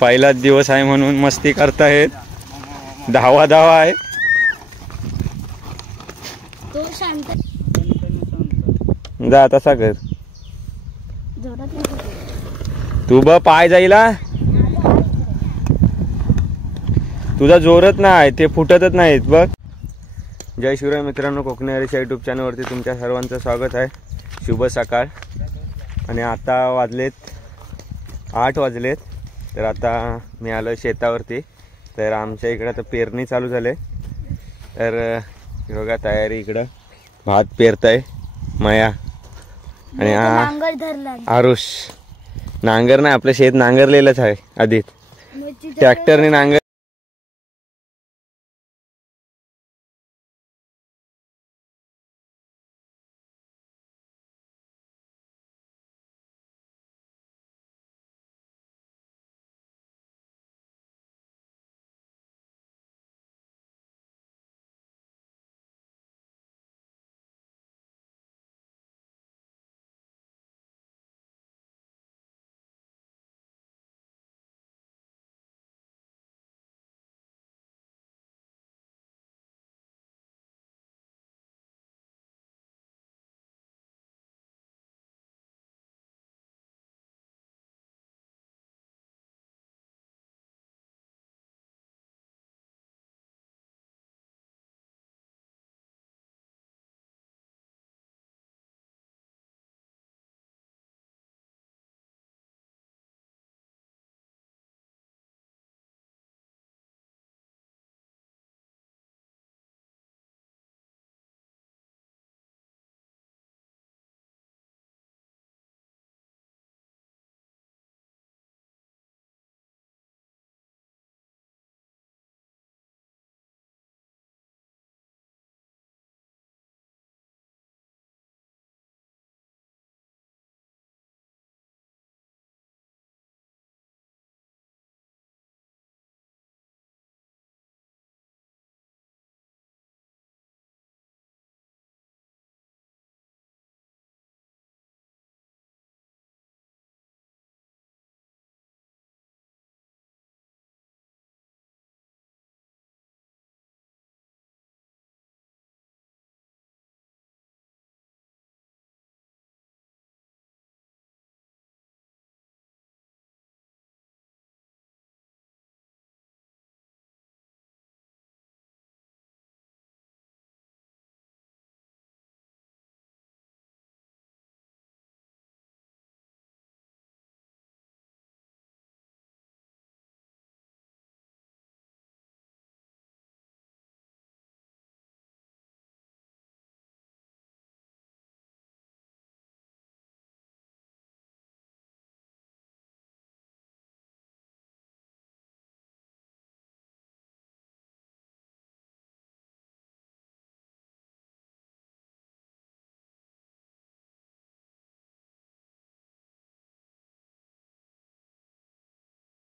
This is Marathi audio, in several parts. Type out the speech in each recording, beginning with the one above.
पहिलाच दिवस आहे म्हणून मस्ती करतायत. धावा धावा आहे. जा आता सागर तू बघ पाय जाईला. तुझा जोरच नाही ते फुटतच नाहीत बघ. जय शिवराय मित्रांनो, कोकणी हरीच्या यूट्यूब चॅनलवरती तुमच्या सर्वांचं स्वागत आहे. शुभ सकाळ. आणि आता वाजलेत 8 वाजलेत. तर आता मी आलो शेतावरती. तर आमच्या इकडं आता पेरणी चालू झाले. तर बघा तयारी. इकडं भात पेरताय माया आणि आरुष. नांगर नाही, आपलं शेत नांगरलेलंच आहे आधीच. ट्रॅक्टरने नांगर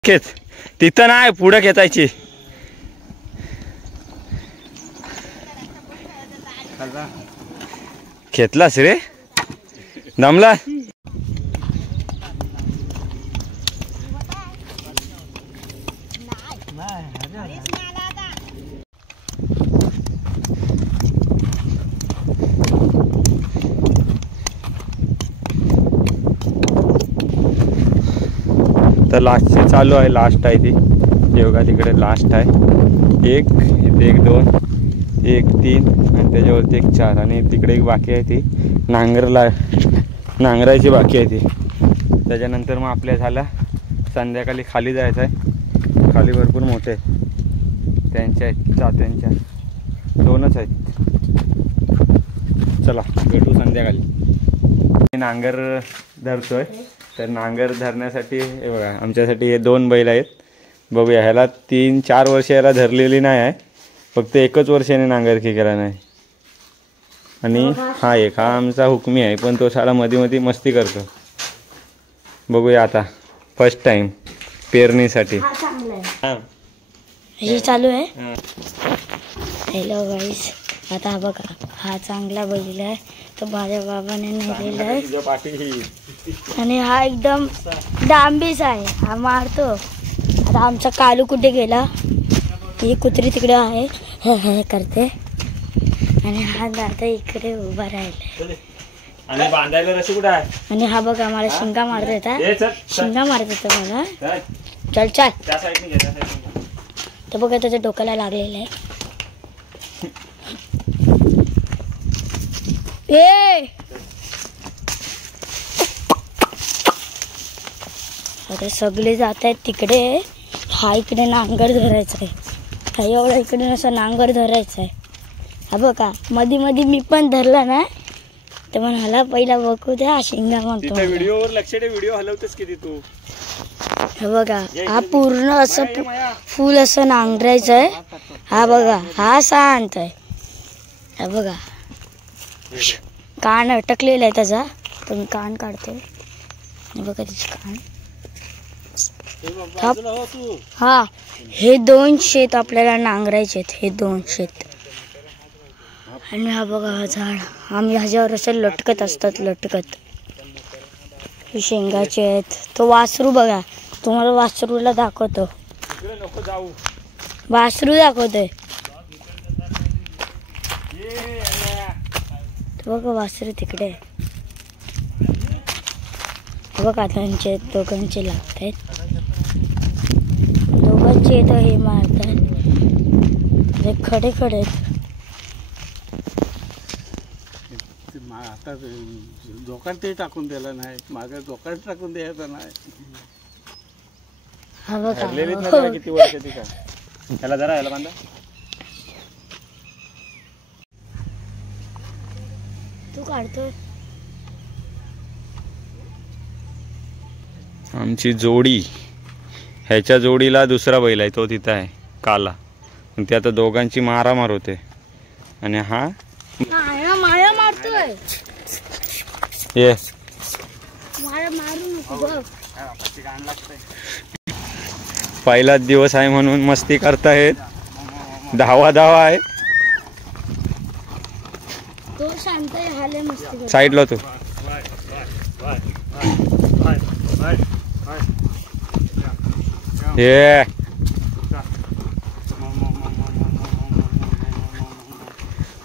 खेच तिथं नाही, पुढे खेचायची. खेचलास रे, दमला. तर लास्टची चालू आहे. लास्ट आहे ती. योगा तिकडे लास्ट आहे. 1 इथे 1 2 1 3 आणि त्याच्यावरती 1 4 आणि तिकडे एक बाकी आहे ती नांगरायची बाकी आहे ती. त्याच्यानंतर मग आपल्या झाला संध्याकाळी खाली जायचं आहे. खाली भरपूर मोठे त्यांच्या आहेत, चात्यांच्या 2च आहेत. चला भेटू संध्याकाळी. नांगर धरतोय. तर नांगर धरण्यासाठी हे बघा, आमच्यासाठी हे 2 बैल आहेत. बघूया, ह्याला 3-4 वर्ष याला धरलेली नाही आहे. फक्त 1च वर्षाने नांगरकी केला नाही. आणि हा आमचा हुकमी आहे, पण तो साला मध्ये मध्ये मस्ती करतो. बघूया आता फर्स्ट टाइम पेरणीसाठी. हे चालू आहे. हॅलो गाईस, आता बघा हा चांगला बैल आहे. तो माझ्या बाबाने नेलेला आहे आणि हा एकदम डांबीच आहे, हा मारतो. आता आमचा कालू कुठे गेला? ही कुत्री तिकडे आहे, हे हे करते आणि हा दादा इकडे उभा राहिला आणि बांधायला रशी कुठे आहे? आणि हा बघा मला शिंगा मारत होता, शिंगा मारत होता मला. चल चल त्या साईडने घे, त्या साईडने. तर बघा त्याच्या डोक्याला लागलेलं आहे. ए आता सगळे जात आहेत तिकडे. हा इकडे नांगर धरायचा आहे, हा एवढा इकडे असं नांगर धरायचा आहे. हा बघा मधी मधी मी पण धरला ना तर मला पहिला बघू द्या. शिंगा म्हणतो व्हिडिओवर लक्ष दे, व्हिडिओ हलवतेस किती तू. हे बघा हा पूर्ण असं फुल असं नांगरायचं आहे. हा बघा हा शांत आहे. हा बघा कान अटकलेला आहे त्याचा, तर मी कान काढतो. हे बघा त्याचे कान. हा हे 2 शेत आपल्याला नांगरायचे आहेत, हे 2 शेत. आणि हा बघा हा झाड, आम्ही ह्याच्यावर असं लटकत असतात, लटकत. हे शेंगाचे आहेत. तो वासरू बघा, तुम्हाला वासरूला दाखवतो, वासरू दाखवतोय. बघा वासरू तिकडे. बघा त्यांचे दोघांचे लागत आहेत, दोघांचे तर हे मारतात. खडे खडे आहेत. आता लोकांना ते टाकून दिलं नाही, मागे लोकांना टाकून द्यायचं नाही. हा बघा किती वर्षाची का त्याला जरा यायला बांधा. तू काढतोय. आमची जोडी, ह्याच्या जोडीला दुसरा बैल आहे, तो तिथं आहे काला. ते आता दोघांची मारामार होते. आणि हा माया मारतोय. ये माया मारू नको. पहिलाच दिवस आहे म्हणून मस्ती करतायत. धावा धावा आहे. तो शांत आहे, हाले मस्ती. साईडला तू. ये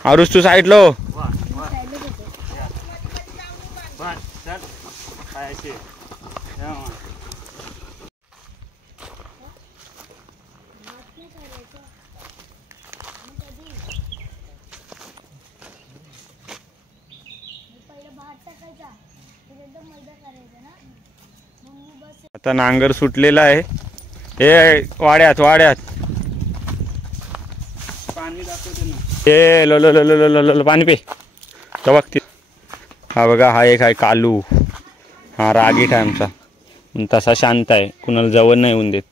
आरुष तू साईडला हो. आता नांगर सुटलेला आहे. हे वाड्यात वाड्यात पाणी दाखवते ना. हे low low low low low low पाणी पे बघ. हा बघा हा एक आहे कालू. हा रागीट आहे आमचा, तसा शांत आहे, कुणाला जवळ नाही येऊन देत.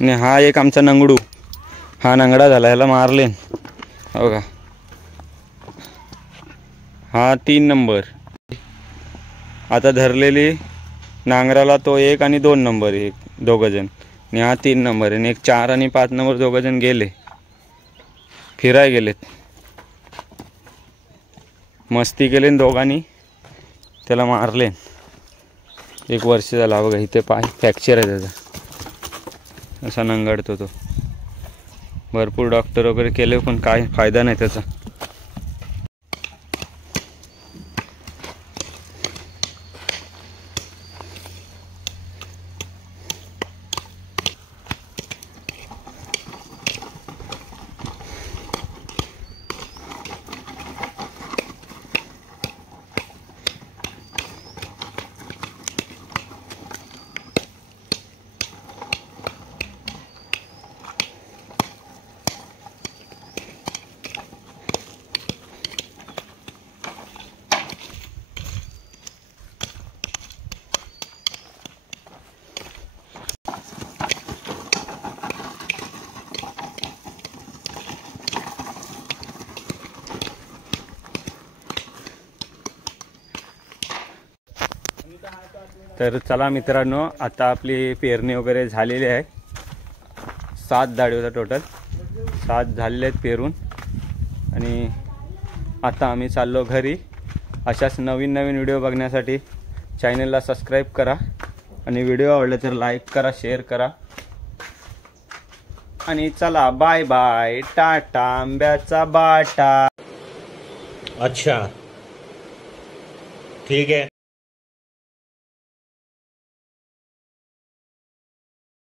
आणि हा एक आमचा नंगडू. हा नंगडा झाला, ह्याला मारले. हो का, हा 3 नंबर. आता धरलेली नांगराला तो 1 आणि 2 नंबर, एक दोघंजण. आणि हा 3 नंबर आणि एक 4 आणि 5 नंबर दोघंजण गेले, फिराय गेलेत. मस्ती केले दोघांनी, त्याला मारले. 1 वर्ष झाला बघा. इथे पाय फ्रॅक्चर आहे त्याचा, असा नंगडतो तो. भरपूर डॉक्टर वगैरे केले पण काय फायदा नाही त्याचा. तर चला मित्रांनो, आता आपली पेरणी वगैरे झालेली आहे. 7 झाडे होता टोटल, 7 झालेले आहेत पेरून. आणि आता आम्ही चाललो घरी. अशाच नवीन नवीन व्हिडिओ बघण्यासाठी चॅनलला सबस्क्राईब करा आणि व्हिडिओ आवडले तर लाईक करा, शेअर करा. आणि चला बाय बाय, टाटा आंब्याचा बाटा. अच्छा ठीक है.